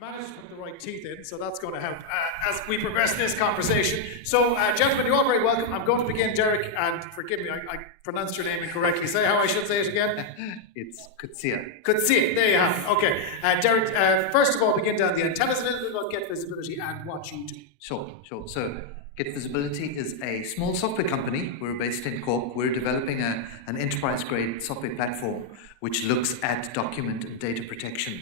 managed to put the right teeth in, so that's going to help as we progress this conversation. So, gentlemen, you're all very welcome. I'm going to begin, Derek, and forgive me, I pronounced your name incorrectly. Say how I should say it again. It's Kutsia. Kutsia, there you have it. Okay. Derek, first of all, begin down the end. Tell us a little bit about Get Visibility and what you do. Sure. So, Get Visibility is a small software company. We're based in Cork. We're developing an enterprise-grade software platform which looks at document and data protection.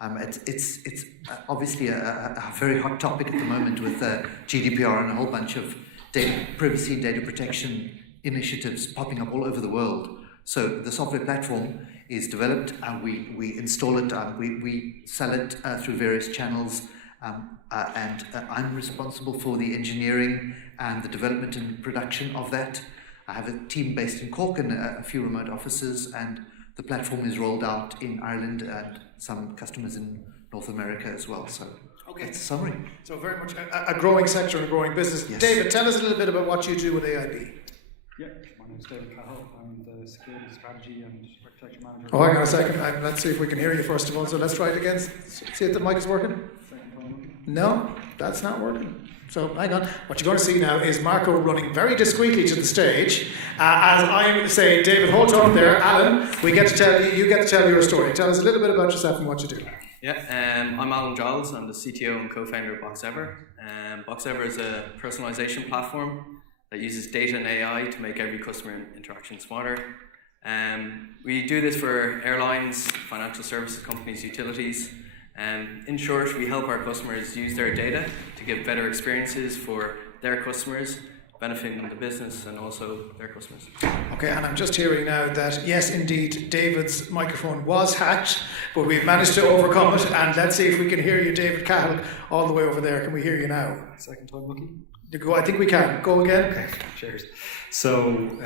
It's obviously a very hot topic at the moment with GDPR and a whole bunch of data privacy and data protection initiatives popping up all over the world. So the software platform is developed and we install it, we sell it through various channels, and I'm responsible for the engineering and the development and production of that. I have a team based in Cork and a few remote offices, and the platform is rolled out in Ireland and some customers in North America as well. So that's a summary. So very much a growing sector and a growing business. Yes. David, tell us a little bit about what you do with AIB. Yeah, my name is David Cahill. I'm the Security Strategy and Architecture Manager. Oh, hang on a second. Let's see if we can hear you first of all. So let's try it again. See if the mic is working. No, that's not working. So hang on. What you're going to see now is Marco running very discreetly to the stage. As I'm saying, David, hold on there. Alan, you get to tell your story. Tell us a little bit about yourself and what you do. Yeah, I'm Alan Giles. I'm the CTO and co-founder of Boxever. Boxever is a personalization platform that uses data and AI to make every customer interaction smarter. We do this for airlines, financial services companies, utilities. In short, we help our customers use their data to give better experiences for their customers, benefiting the business and also their customers. Okay, and I'm just hearing now that, yes, indeed, David's microphone was hacked, but we've managed to overcome it, and let's see if we can hear you, David Cahill, all the way over there. Can we hear you now? Second time lucky. I think we can. Go again. Okay, cheers. So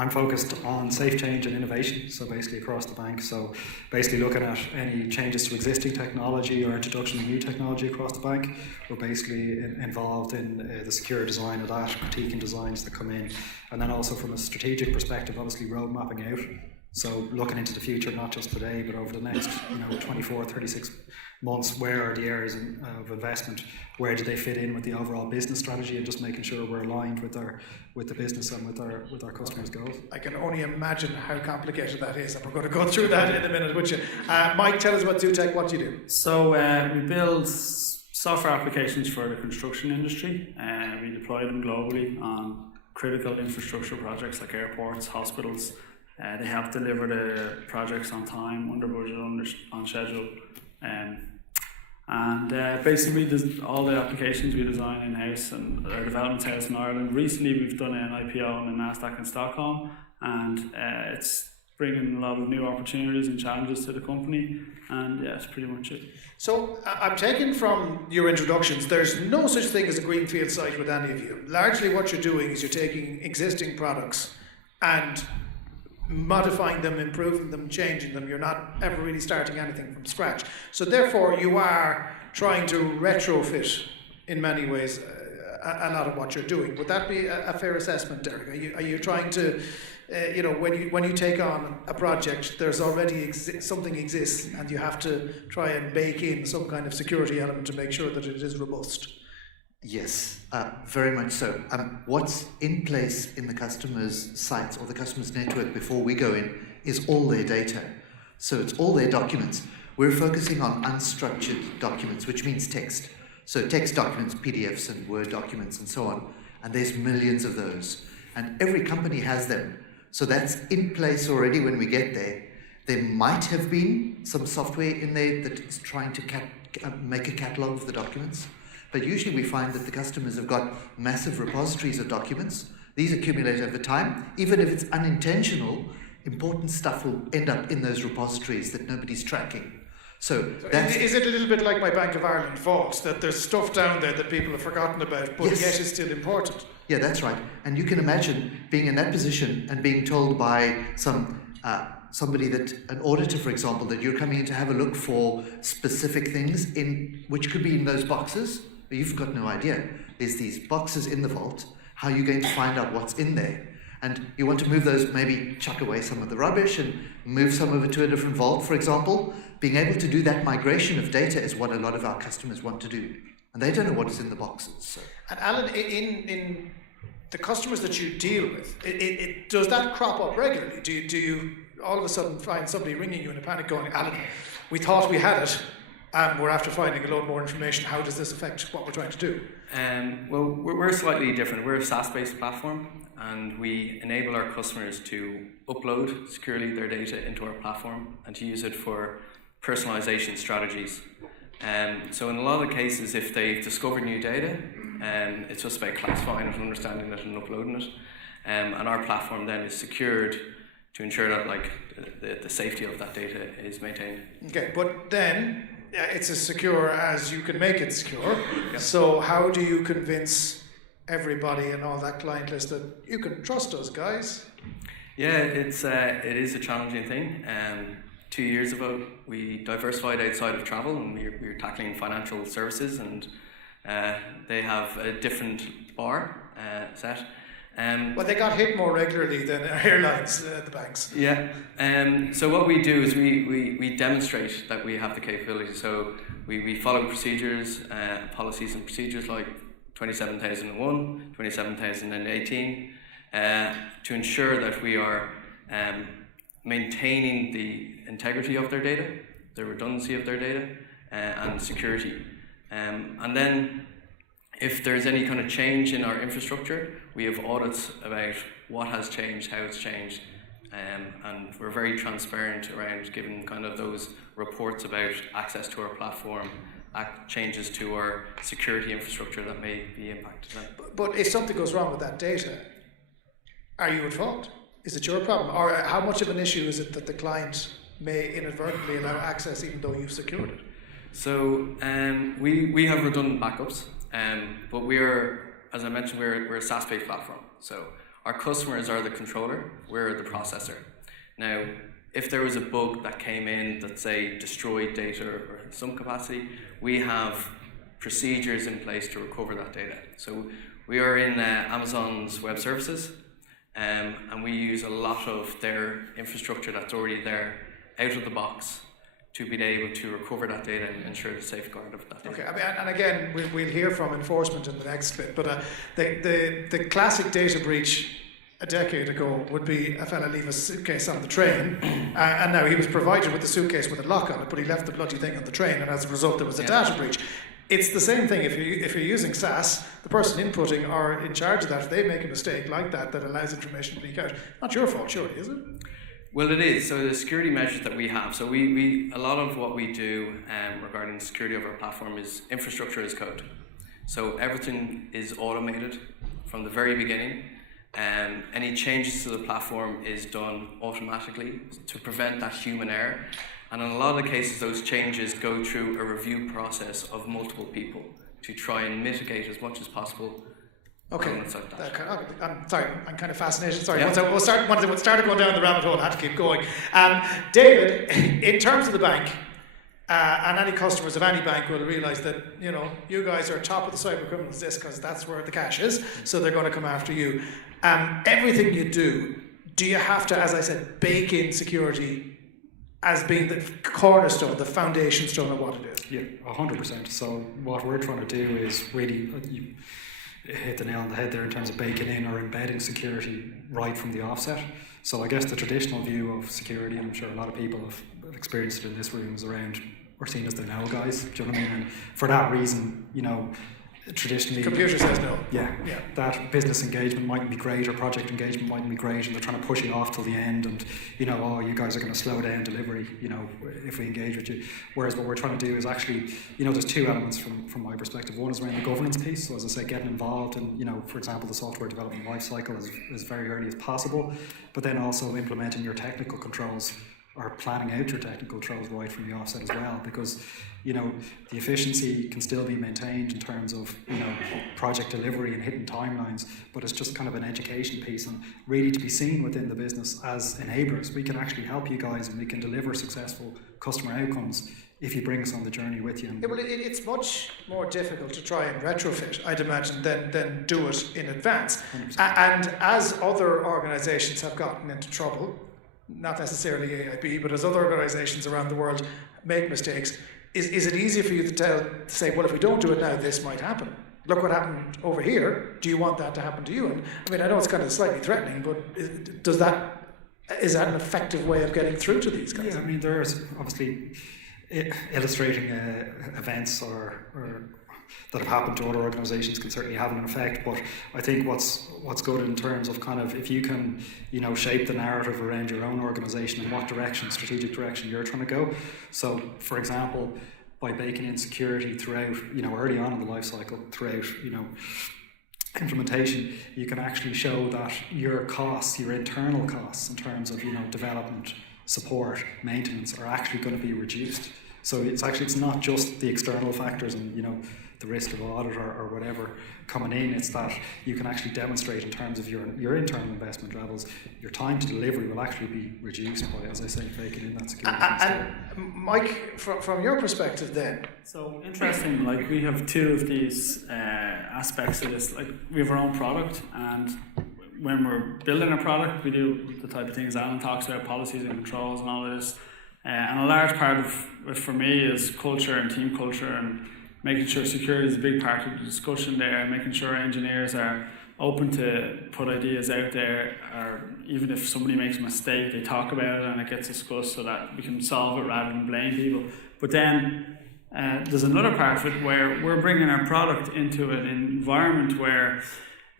I'm focused on safe change and innovation, so basically across the bank. So basically looking at any changes to existing technology or introduction of new technology across the bank. We're basically involved in the secure design of that, critiquing designs that come in, and then also from a strategic perspective, obviously road mapping out. So looking into the future, not just today, but over the next 24, 36 months, where are the areas of investment, where do they fit in with the overall business strategy, and just making sure we're aligned with the business and with our customers' goals. I can only imagine how complicated that is, and we're going to go through that in a minute with you. Mike, tell us about Zutec, what you do. So we build software applications for the construction industry, and we deploy them globally on critical infrastructure projects like airports, hospitals. They help deliver the projects on time, under budget, on schedule. Basically, all the applications we design in-house and our development house in Ireland. Recently, we've done an IPO on the Nasdaq in Stockholm, and it's bringing a lot of new opportunities and challenges to the company, and yeah, that's pretty much it. So I'm taking from your introductions, there's no such thing as a greenfield site with any of you. Largely what you're doing is you're taking existing products and modifying them, improving them, changing them. You're not ever really starting anything from scratch. So therefore you are trying to retrofit in many ways a lot of what you're doing. Would that be a fair assessment, Derek? Are you trying to, when you take on a project, there's already something exists and you have to try and bake in some kind of security element to make sure that it is robust? Yes, very much so. What's in place in the customer's sites or the customer's network before we go in is all their data. So it's all their documents. We're focusing on unstructured documents, which means text. So text documents, PDFs and Word documents and so on. And there's millions of those. And every company has them. So that's in place already when we get there. There might have been some software in there that is trying to make a catalog of the documents. But usually we find that the customers have got massive repositories of documents. These accumulate over time. Even if it's unintentional, important stuff will end up in those repositories that nobody's tracking. So is it a little bit like my Bank of Ireland vault, that there's stuff down there that people have forgotten about, but yes, yet is still important? Yeah, that's right. And you can imagine being in that position and being told by somebody, that an auditor, for example, that you're coming in to have a look for specific things which could be in those boxes. But you've got no idea. There's these boxes in the vault. How are you going to find out what's in there? and you want to move those, maybe chuck away some of the rubbish and move some of it to a different vault, for example. Being able to do that migration of data is what a lot of our customers want to do. And they don't know what is in the boxes. So. And Alan, in the customers that you deal with, does that crop up regularly? Do you all of a sudden find somebody ringing you in a panic going, Alan, we thought we had it, and we're after finding a load more information. How does this affect what we're trying to do? Well, we're slightly different. We're a SaaS-based platform, and we enable our customers to upload securely their data into our platform and to use it for personalization strategies. So in a lot of cases, if they've discovered new data, it's just about classifying it, understanding it, and uploading it. And our platform then is secured to ensure that the safety of that data is maintained. Okay, but then it's as secure as you can make it secure. Yep. So how do you convince everybody and all that client list that you can trust us, guys? Yeah, it is a challenging thing. 2 years ago, we diversified outside of travel, and we were tackling financial services, and they have a different bar set. Well, they got hit more regularly than airlines, the banks. Yeah. So what we do is we demonstrate that we have the capability. So we follow procedures, policies and procedures like 27001, 27018, to ensure that we are maintaining the integrity of their data, the redundancy of their data, and security. And then if there's any kind of change in our infrastructure, we have audits about what has changed, how it's changed, and we're very transparent around giving kind of those reports about access to our platform, changes to our security infrastructure that may be impacted. But if something goes wrong with that data, are you at fault? Is it your problem? Or how much of an issue is it that the client may inadvertently allow access even though you've secured it? So we have redundant backups, but as I mentioned, we're a SaaS-based platform. So our customers are the controller, we're the processor. Now, if there was a bug that came in that, say, destroyed data or in some capacity, we have procedures in place to recover that data. So we are in Amazon's web services, and we use a lot of their infrastructure that's already there out of the box to be able to recover that data and ensure the safeguard of that data. Okay, I mean, and again, we'll hear from enforcement in the next bit, but the classic data breach a decade ago would be a fella leave a suitcase on the train, and now he was provided with the suitcase with a lock on it, but he left the bloody thing on the train, and as a result there was a data breach. It's the same thing if you're using SaaS, the person inputting or in charge of that, if they make a mistake like that allows information to leak out, not your fault, surely, is it? Well, it is. So the security measures that we have, so we a lot of what we do regarding the security of our platform is infrastructure as code. So everything is automated from the very beginning. Any changes to the platform is done automatically to prevent that human error. And in a lot of the cases, those changes go through a review process of multiple people to try and mitigate as much as possible. Okay, like I'm sorry, I'm kind of fascinated. Sorry, Yeah. once I started going down the rabbit hole, I had to keep going. David, in terms of the bank, and any customers of any bank will realise that, you guys are top of the cyber criminals list because that's where the cash is, so they're going to come after you. Everything you do you have to, as I said, bake in security as being the cornerstone, the foundation stone of what it is? Yeah, 100%. So what we're trying to do is really, you hit the nail on the head there in terms of baking in or embedding security right from the offset. So I guess the traditional view of security, and I'm sure a lot of people have experienced it in this room, is around we're seen as the no guys. Do you know what I mean? And for that reason, traditionally, Computer says no. Yeah, that business engagement mightn't be great or project engagement mightn't be great, and they're trying to push you off till the end, and you guys are going to slow down delivery, if we engage with you. Whereas what we're trying to do is actually, there's two elements from my perspective. One is around the governance piece, so as I say, getting involved in, for example, the software development lifecycle as very early as possible, but then also implementing your technical controls or planning out your technical controls right from the offset as well, because the efficiency can still be maintained in terms of project delivery and hitting timelines, but it's just kind of an education piece, and really to be seen within the business as enablers. We can actually help you guys, and we can deliver successful customer outcomes if you bring us on the journey with you. Yeah, well, it's much more difficult to try and retrofit, I'd imagine, than do it in advance. 100%. And as other organisations have gotten into trouble, not necessarily AIB, but as other organisations around the world make mistakes, is it easier for you to say, well, if we don't do it now, this might happen? Look what happened over here. Do you want that to happen to you? And I mean, I know it's kind of slightly threatening, but is that an effective way of getting through to these guys? Yeah, I mean, there's obviously illustrating events or that have happened to other organisations can certainly have an effect. But I think what's good in terms of kind of if you can, shape the narrative around your own organisation and what direction, strategic direction you're trying to go. So, for example, by baking in security throughout, early on in the life cycle, throughout, implementation, you can actually show that your costs, your internal costs in terms of, development, support, maintenance are actually going to be reduced. So it's not just the external factors and, the risk of audit or whatever coming in. It's that you can actually demonstrate in terms of your internal investment levels, your time to delivery will actually be reduced by, as I say, baking in that security. And Mike, from your perspective then. So interesting, like we have two of these aspects of this. Like we have our own product, and when we're building a product, we do the type of things Alan talks about, policies and controls and all of this. And a large part of it for me is culture and team culture, and making sure security is a big part of the discussion there, making sure engineers are open to put ideas out there, or even if somebody makes a mistake, they talk about it and it gets discussed so that we can solve it rather than blame people. But then there's another part of it where we're bringing our product into an environment where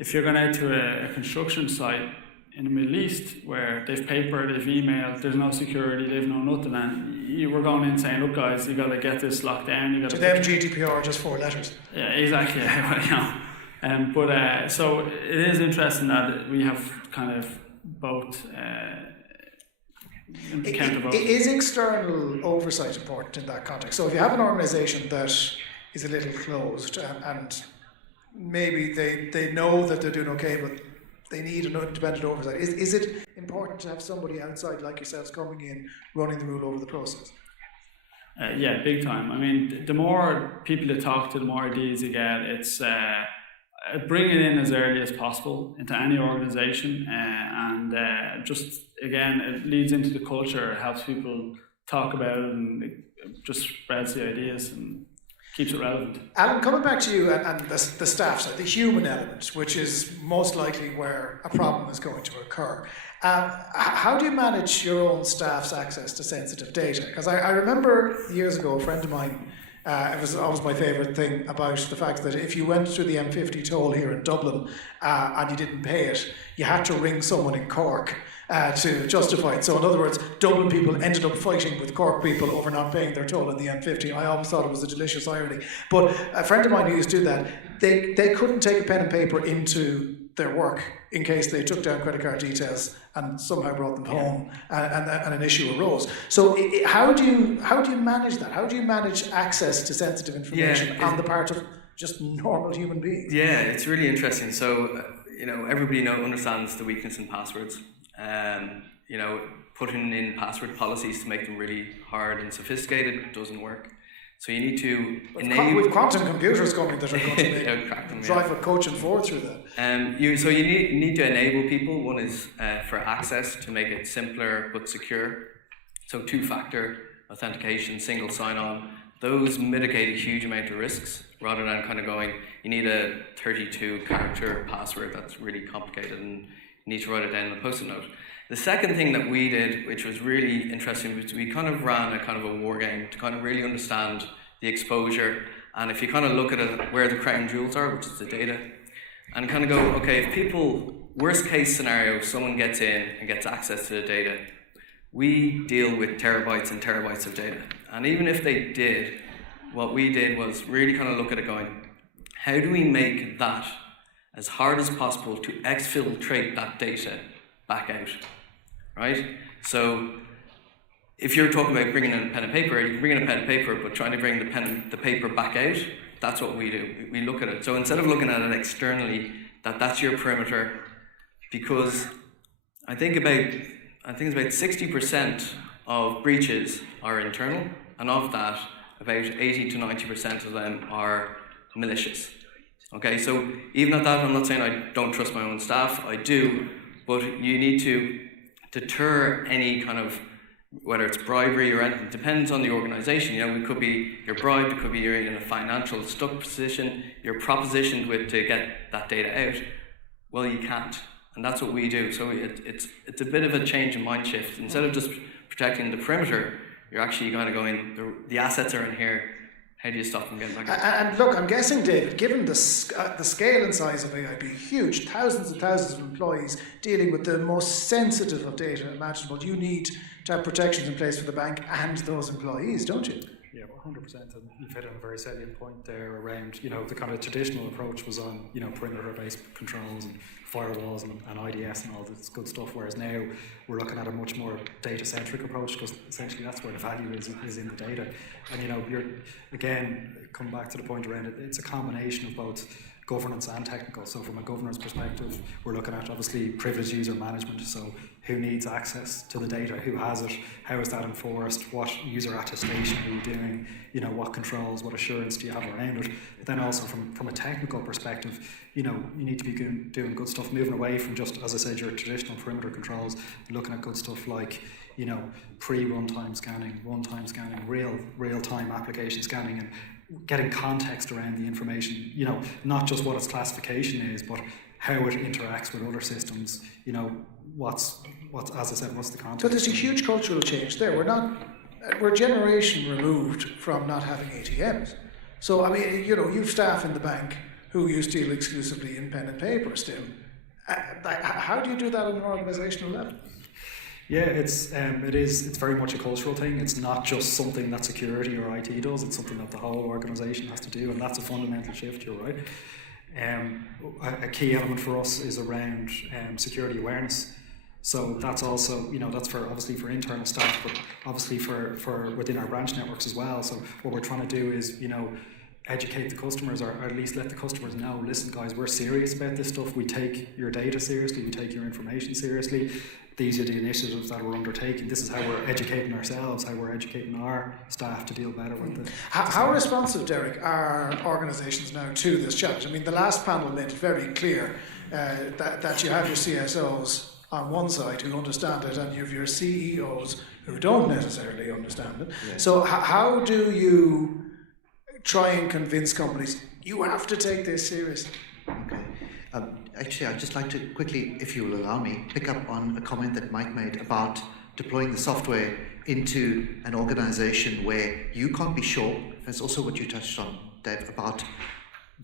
if you're going out to a construction site in the Middle East where they've paper, they've emailed, there's no security, they've no nothing, and you were going in saying, look guys, you got to get this locked down. You got to them GDPR just 4 letters. Yeah, exactly. But so it is interesting that we have kind of both Is external oversight important in that context? So if you have an organisation that is a little closed and maybe they know that they're doing okay, but they need an independent oversight. Is it important to have somebody outside like yourselves coming in, running the rule over the process? Yeah, big time. I mean, the more people you talk to, the more ideas you get. It's bring it in as early as possible into any organisation, and just again, it leads into the culture. It helps people talk about it, and it just spreads the ideas and keeps it relevant. Alan, coming back to you and the staff side, the human element, which is most likely where a problem is going to occur. How do you manage your own staff's access to sensitive data? Because I remember years ago, a friend of mine, it was always my favourite thing about the fact that if you went through the M50 toll here in Dublin and you didn't pay it, you had to ring someone in Cork to justify it. So in other words, Dublin people ended up fighting with Cork people over not paying their toll on the M50. I always thought it was a delicious irony. But a friend of mine who used to do that, they couldn't take a pen and paper into their work in case they took down credit card details and somehow brought them home and an issue arose. So how do you manage that? How do you manage access to sensitive information on the part of just normal human beings? Yeah, it's really interesting. So everybody understands the weakness in passwords. Putting in password policies to make them really hard and sophisticated doesn't work. So you need to enable... With quantum computers coming that are going to drive a coach and four through that. So you need to enable people. One is for access, to make it simpler but secure. So 2-factor authentication, single sign-on. Those mitigate a huge amount of risks rather than kind of going, you need a 32-character password that's really complicated and you need to write it down on a post-it note. The second thing that we did, which was really interesting, was we kind of ran a kind of a war game to kind of really understand the exposure. And if you kind of look at it, where the crown jewels are, which is the data, and kind of go, okay, if people, worst case scenario, someone gets in and gets access to the data, we deal with terabytes and terabytes of data. And even if they did, what we did was really kind of look at it going, how do we make that as hard as possible to exfiltrate that data back out, right? So if you're talking about bringing in a pen and paper, you can bring in a pen and paper, but trying to bring the paper back out, that's what we do. We look at it. So instead of looking at it externally, that's your perimeter, because I think it's about 60% of breaches are internal, and of that, about 80 to 90% of them are malicious. Okay, so even at that, I'm not saying I don't trust my own staff, I do, but you need to deter any kind of, whether it's bribery or anything, it depends on the organisation. You know, it could be you're bribed, it could be you're in a financial stuck position, you're propositioned with to get that data out. Well, you can't, and that's what we do. So it's a bit of a change in mind shift. Instead of just protecting the perimeter, you're actually going to go in, the assets are in here, how do you stop them getting back out? And look, I'm guessing, David, given the scale and size of AIB, huge, thousands and thousands of employees dealing with the most sensitive of data imaginable, you need to have protections in place for the bank and those employees, don't you? Yeah, 100%. And you've hit on a very salient point there around, you know, the kind of traditional approach was on, you know, perimeter-based controls and firewalls and IDS and all this good stuff, whereas now we're looking at a much more data-centric approach, because essentially that's where the value is in the data. And, you know, you're, again, come back to the point around it, it's a combination of both governance and technical. So from a governance perspective, we're looking at obviously privileged user management. So who needs access to the data? Who has it? How is that enforced? What user attestation are you doing? You know, what controls, what assurance do you have around it? But then also from a technical perspective, you know, you need to be doing good stuff, moving away from just, as I said, your traditional perimeter controls, looking at good stuff like, you know, pre-runtime scanning, one-time scanning, real-time application scanning, and getting context around the information, you know, not just what its classification is, but how it interacts with other systems, you know, what's as I said, what's the context. So there's a huge cultural change there. We're a generation removed from not having ATMs. So, I mean, you know, you've staff in the bank who used to deal exclusively in pen and paper still. How do you do that on an organisational level? Yeah, it's very much a cultural thing. It's not just something that security or IT does, it's something that the whole organisation has to do, and that's a fundamental shift, you're right. A key element for us is around security awareness. So that's also, you know, that's obviously for internal staff, but obviously for within our branch networks as well. So what we're trying to do is, you know, educate the customers, or at least let the customers know, listen guys, we're serious about this stuff, we take your data seriously, we take your information seriously, these are the initiatives that we're undertaking, this is how we're educating ourselves, how we're educating our staff to deal better with it. How responsive, Derek, are organisations now to this challenge? I mean, the last panel made it very clear that you have your CSOs on one side who understand it, and you have your CEOs who don't necessarily understand it. Yes. So how do you try and convince companies, you have to take this seriously? Okay. Actually, I'd just like to quickly, if you will allow me, pick up on a comment that Mike made about deploying the software into an organization where you can't be sure. That's also what you touched on, Dave, about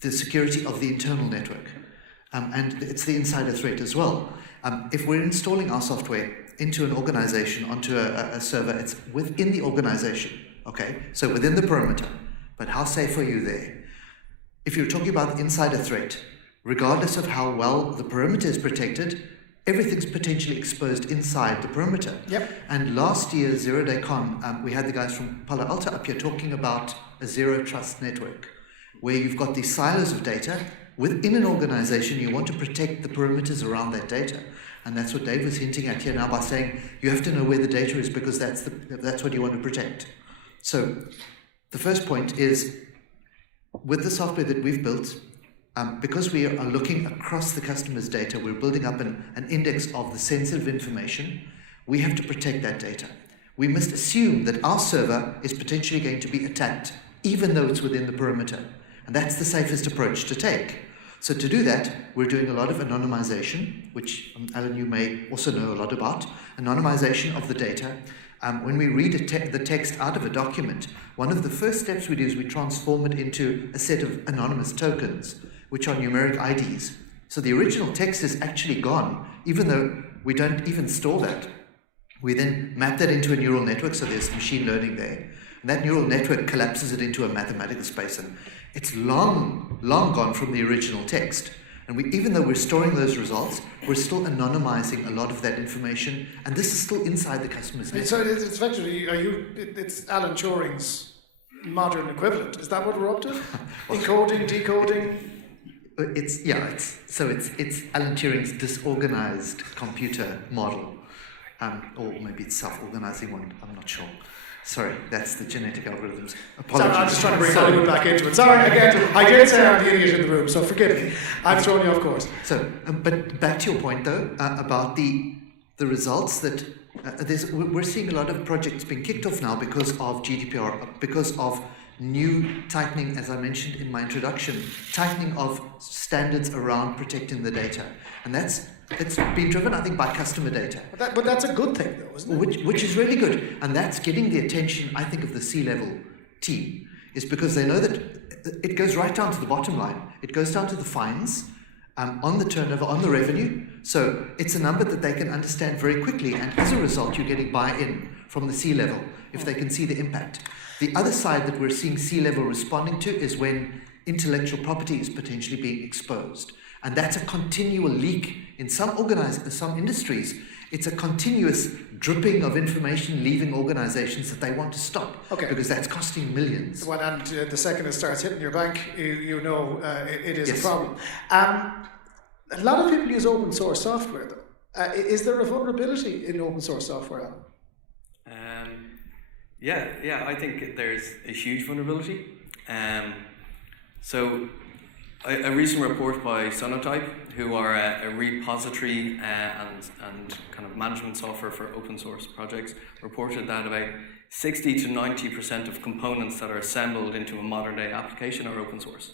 the security of the internal network. And it's the insider threat as well. If we're installing our software into an organization, onto a server, it's within the organization, okay? So within the perimeter. But how safe are you there? If you're talking about insider threat, regardless of how well the perimeter is protected, everything's potentially exposed inside the perimeter. Yep. And last year, Zero Day Con, we had the guys from Palo Alto up here talking about a zero trust network, where you've got these silos of data. Within an organization, you want to protect the perimeters around that data. And that's what Dave was hinting at here now by saying you have to know where the data is, because that's what you want to protect. So the first point is, with the software that we've built, because we are looking across the customer's data, we're building up an index of the sensitive information. We have to protect that data. We must assume that our server is potentially going to be attacked, even though it's within the perimeter. And that's the safest approach to take. So to do that, we're doing a lot of anonymization, which Alan, you may also know a lot about, anonymization of the data. When we read the text out of a document, one of the first steps we do is we transform it into a set of anonymous tokens, which are numeric IDs. So the original text is actually gone, even though we don't even store that. We then map that into a neural network, so there's machine learning there. And that neural network collapses it into a mathematical space, and it's long gone from the original text. And even though we're storing those results, we're still anonymizing a lot of that information, and this is still inside the customer's network. So it's effectively, it's Alan Turing's modern equivalent. Is that what we're up to? Encoding, decoding? It's Alan Turing's disorganized computer model. or maybe it's self-organizing one, I'm not sure. Sorry, that's the genetic algorithms. Sorry, Apologies. I'm just trying to bring Hollywood back into it. Sorry, again, I did say I'm the idiot in the room, so forgive me. I'm throwing you off course. So, but back to your point though, about the results that we're seeing a lot of projects being kicked off now because of GDPR, because of new tightening, as I mentioned in my introduction, tightening of standards around protecting the data. And it's been driven, I think, by customer data. But that's a good thing, though, isn't it? Which is really good. And that's getting the attention, I think, of the C-level team, is because they know that it goes right down to the bottom line. It goes down to the fines, on the turnover, on the revenue. So it's a number that they can understand very quickly. And as a result, you're getting buy-in from the C-level, if they can see the impact. The other side that we're seeing C-level responding to is when intellectual property is potentially being exposed. And that's a continual leak. In some industries, it's a continuous dripping of information leaving organizations that they want to stop. Okay. Because that's costing millions. Well, and the second it starts hitting your bank, you know it is Yes. a problem. A lot of people use open source software, though. Is there a vulnerability in open source software? Yeah, I think there's a huge vulnerability. So a recent report by Zutec, who are a repository and kind of management software for open source projects, reported that about 60 to 90% of components that are assembled into a modern day application are open source.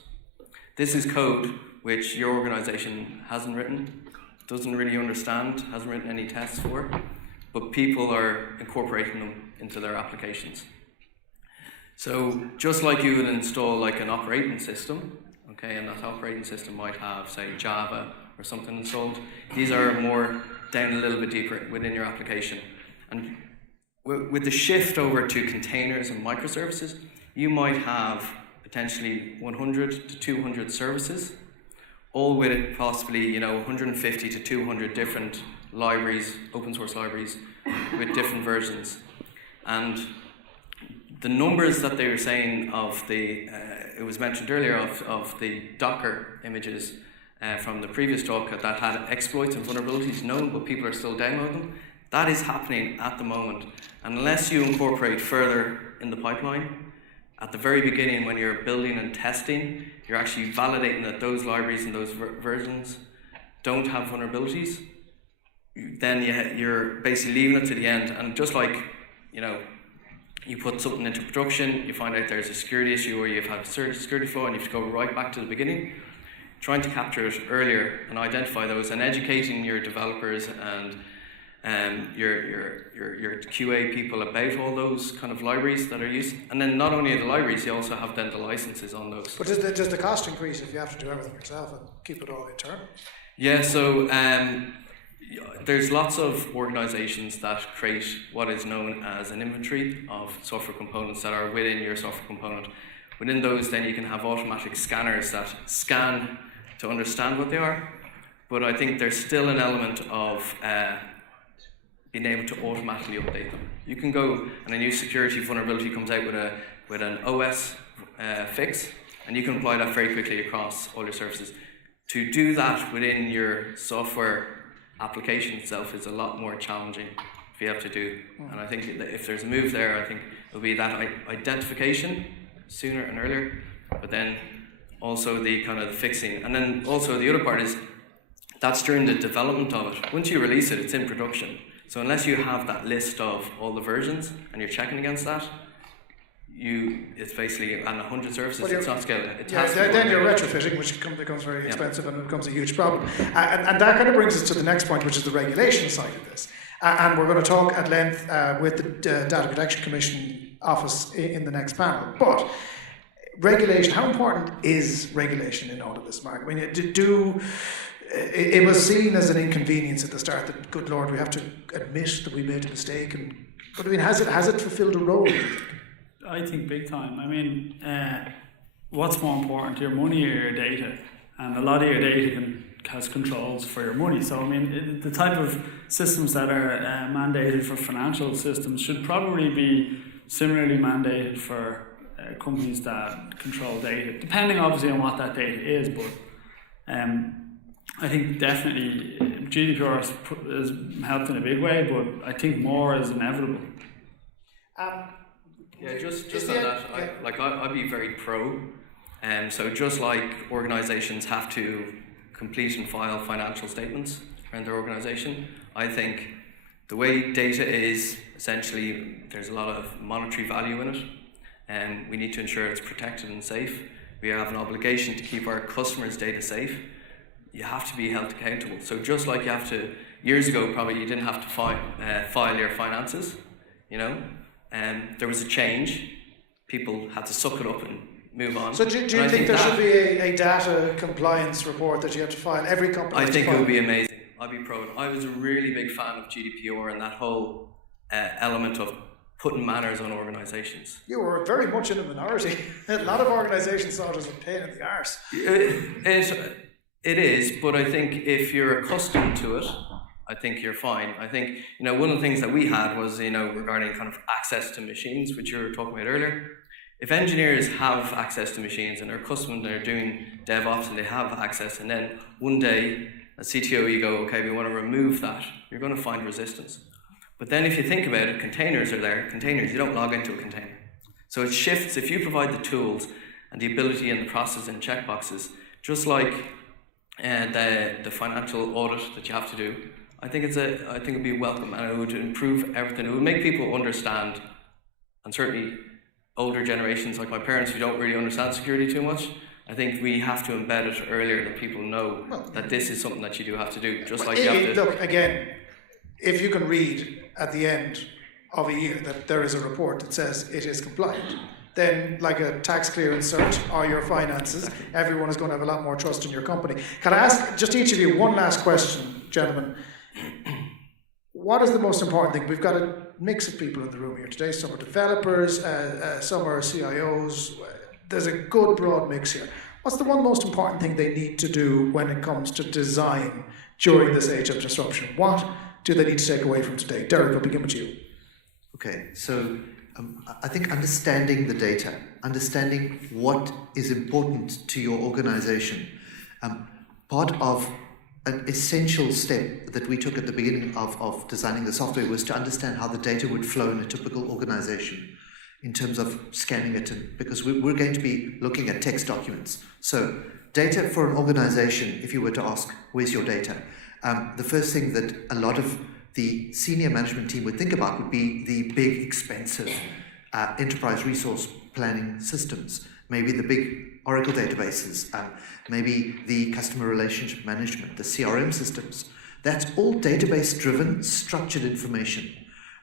This is code which your organization hasn't written, doesn't really understand, hasn't written any tests for, but people are incorporating them into their applications. So just like you would install like an operating system, okay, and that operating system might have, say, Java or something installed, these are more down a little bit deeper within your application. And with the shift over to containers and microservices, you might have potentially 100 to 200 services, all with possibly 150 to 200 different libraries, open source libraries, with different versions. And the numbers that they were saying of it was mentioned earlier, of the Docker images from the previous talk that had exploits and vulnerabilities known, but people are still downloading them. That is happening at the moment. Unless you incorporate further in the pipeline, at the very beginning when you're building and testing, you're actually validating that those libraries and those versions don't have vulnerabilities. Then you're basically leaving it to the end. And just like, you put something into production, you find out there's a security issue or you've had a security flaw and you have to go right back to the beginning, trying to capture it earlier and identify those and educating your developers and your QA people about all those kind of libraries that are used. And then not only the libraries, you also have then the licenses on those. But does the cost increase if you have to do everything yourself and keep it all internal? Yeah, so there's lots of organizations that create what is known as an inventory of software components that are within your software component. Within those, then you can have automatic scanners that scan to understand what they are. But I think there's still an element of being able to automatically update them. You can go and a new security vulnerability comes out with an OS fix, and you can apply that very quickly across all your services. To do that within your software application itself is a lot more challenging for you have to do. And I think if there's a move there, I think it'll be that identification sooner and earlier, but then also the kind of the fixing. And then also the other part is that's during the development of it. Once you release it, it's in production. So unless you have that list of all the versions and you're checking against that, it's basically on 100 services, it's not scalable. Then you're retrofitting, which becomes very expensive and becomes a huge problem. And that kind of brings us to the next point, which is the regulation side of this. And we're going to talk at length with the Data Protection Commission office in the next panel. But regulation, how important is regulation in all of this, Mark? I mean, it was seen as an inconvenience at the start that, good Lord, we have to admit that we made a mistake. But I mean, has it fulfilled a role? I think big time. I mean, what's more important, your money or your data? And a lot of your data has controls for your money. So, I mean, the type of systems that are mandated for financial systems should probably be similarly mandated for companies that control data, depending obviously on what that data is. But I think definitely GDPR has helped in a big way, but I think more is inevitable. Yeah, just on that, I'd be very pro. So just like organisations have to complete and file financial statements around their organisation, I think the way data is, essentially, there's a lot of monetary value in it, and we need to ensure it's protected and safe. We have an obligation to keep our customers' data safe. You have to be held accountable. So just like you have to, years ago probably you didn't have to file your finances, and there was a change. People had to suck it up and move on. So do you think there should be a data compliance report that you have to file? Every company I think it would be amazing. I'd be pro. I was a really big fan of GDPR and that whole element of putting manners on organisations. You were very much in a minority. A lot of organisations saw it as a pain in the arse. It is, but I think if you're accustomed to it, I think you're fine. I think, one of the things that we had was, regarding kind of access to machines, which you were talking about earlier. If engineers have access to machines and they're accustomed, they're doing DevOps and they have access, and then one day, as CTO, you go, okay, we want to remove that, you're going to find resistance. But then if you think about it, containers are there. Containers, you don't log into a container. So it shifts, if you provide the tools and the ability and the process and checkboxes, just like the financial audit that you have to do, I think it'd be welcome, and it would improve everything. It would make people understand, and certainly older generations like my parents who don't really understand security too much, I think we have to embed it earlier that people know that this is something that you do have to do. Just like you have to. Look, again, if you can read at the end of a year that there is a report that says it is compliant, then like a tax clearance search or your finances, everyone is going to have a lot more trust in your company. Can I ask just each of you one last question, gentlemen? What is the most important thing? We've got a mix of people in the room here today. Some are developers, some are CIOs. There's a good broad mix here. What's the one most important thing they need to do when it comes to design during this age of disruption? What do they need to take away from today? Derek, I'll begin with you. Okay, so I think understanding the data, understanding what is important to your organization, part of an essential step that we took at the beginning of designing the software was to understand how the data would flow in a typical organization in terms of scanning it, because we're going to be looking at text documents. So data for an organization, if you were to ask, where's your data? The first thing that a lot of the senior management team would think about would be the big, expensive enterprise resource planning systems, maybe the big Oracle databases, maybe the customer relationship management, the CRM systems. That's all database-driven, structured information.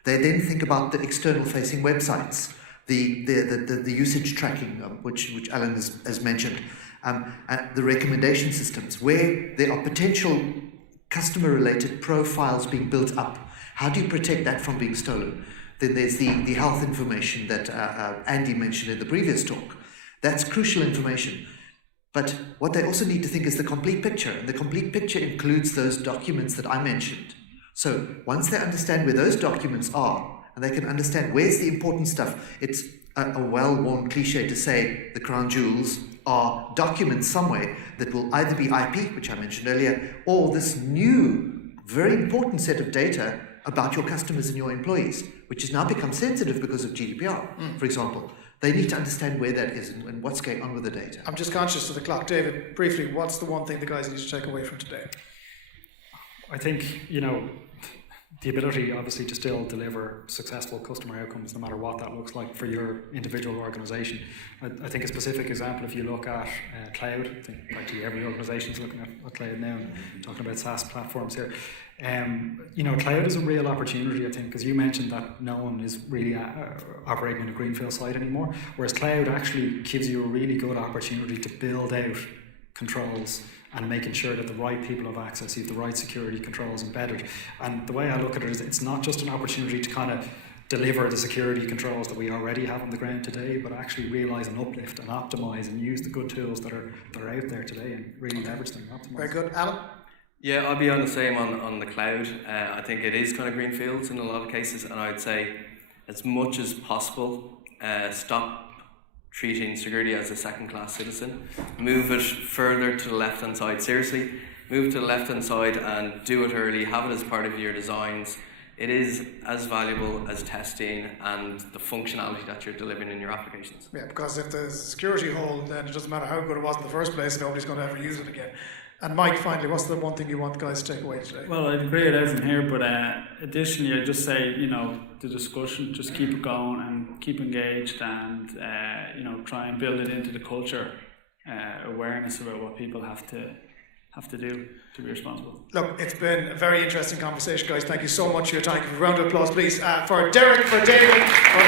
They then think about the external-facing websites, the usage tracking, which Alan has mentioned, and the recommendation systems, where there are potential customer-related profiles being built up. How do you protect that from being stolen? Then there's the health information that Andy mentioned in the previous talk. That's crucial information. But what they also need to think is the complete picture. And the complete picture includes those documents that I mentioned. So once they understand where those documents are, and they can understand where's the important stuff, it's a well-worn cliche to say the crown jewels are documents somewhere that will either be IP, which I mentioned earlier, or this new, very important set of data about your customers and your employees, which has now become sensitive because of GDPR, for example. They need to understand where that is and what's going on with the data. I'm just conscious of the clock. David, briefly, what's the one thing the guys need to take away from today? I think, the ability, obviously, to still deliver successful customer outcomes, no matter what that looks like for your individual organisation. I think a specific example, if you look at cloud, I think practically every organisation is looking at cloud now, and talking about SaaS platforms here. Cloud is a real opportunity, I think, because you mentioned that no one is really operating in a greenfield site anymore, whereas cloud actually gives you a really good opportunity to build out controls and making sure that the right people have access, you have the right security controls embedded. And the way I look at it is it's not just an opportunity to kind of deliver the security controls that we already have on the ground today, but actually realise and uplift and optimise and use the good tools that are out there today and really leverage them and optimise. Very good. Alan? Yeah, I'll be on the same on the cloud. I think it is kind of greenfields in a lot of cases, and I'd say as much as possible, stop treating security as a second-class citizen. Move it further to the left-hand side. Seriously, move to the left-hand side and do it early, have it as part of your designs. It is as valuable as testing and the functionality that you're delivering in your applications. Yeah, because if there's a security hole, then it doesn't matter how good it was in the first place, nobody's going to ever use it again. And Mike, finally, what's the one thing you want guys to take away today? Well, I'd agree with everything here, but additionally, I'd just say, the discussion, just keep it going and keep engaged and, try and build it into the culture, awareness about what people have to do to be responsible. Look, it's been a very interesting conversation, guys. Thank you so much for your time. Give a round of applause, please, for Derek, for David, for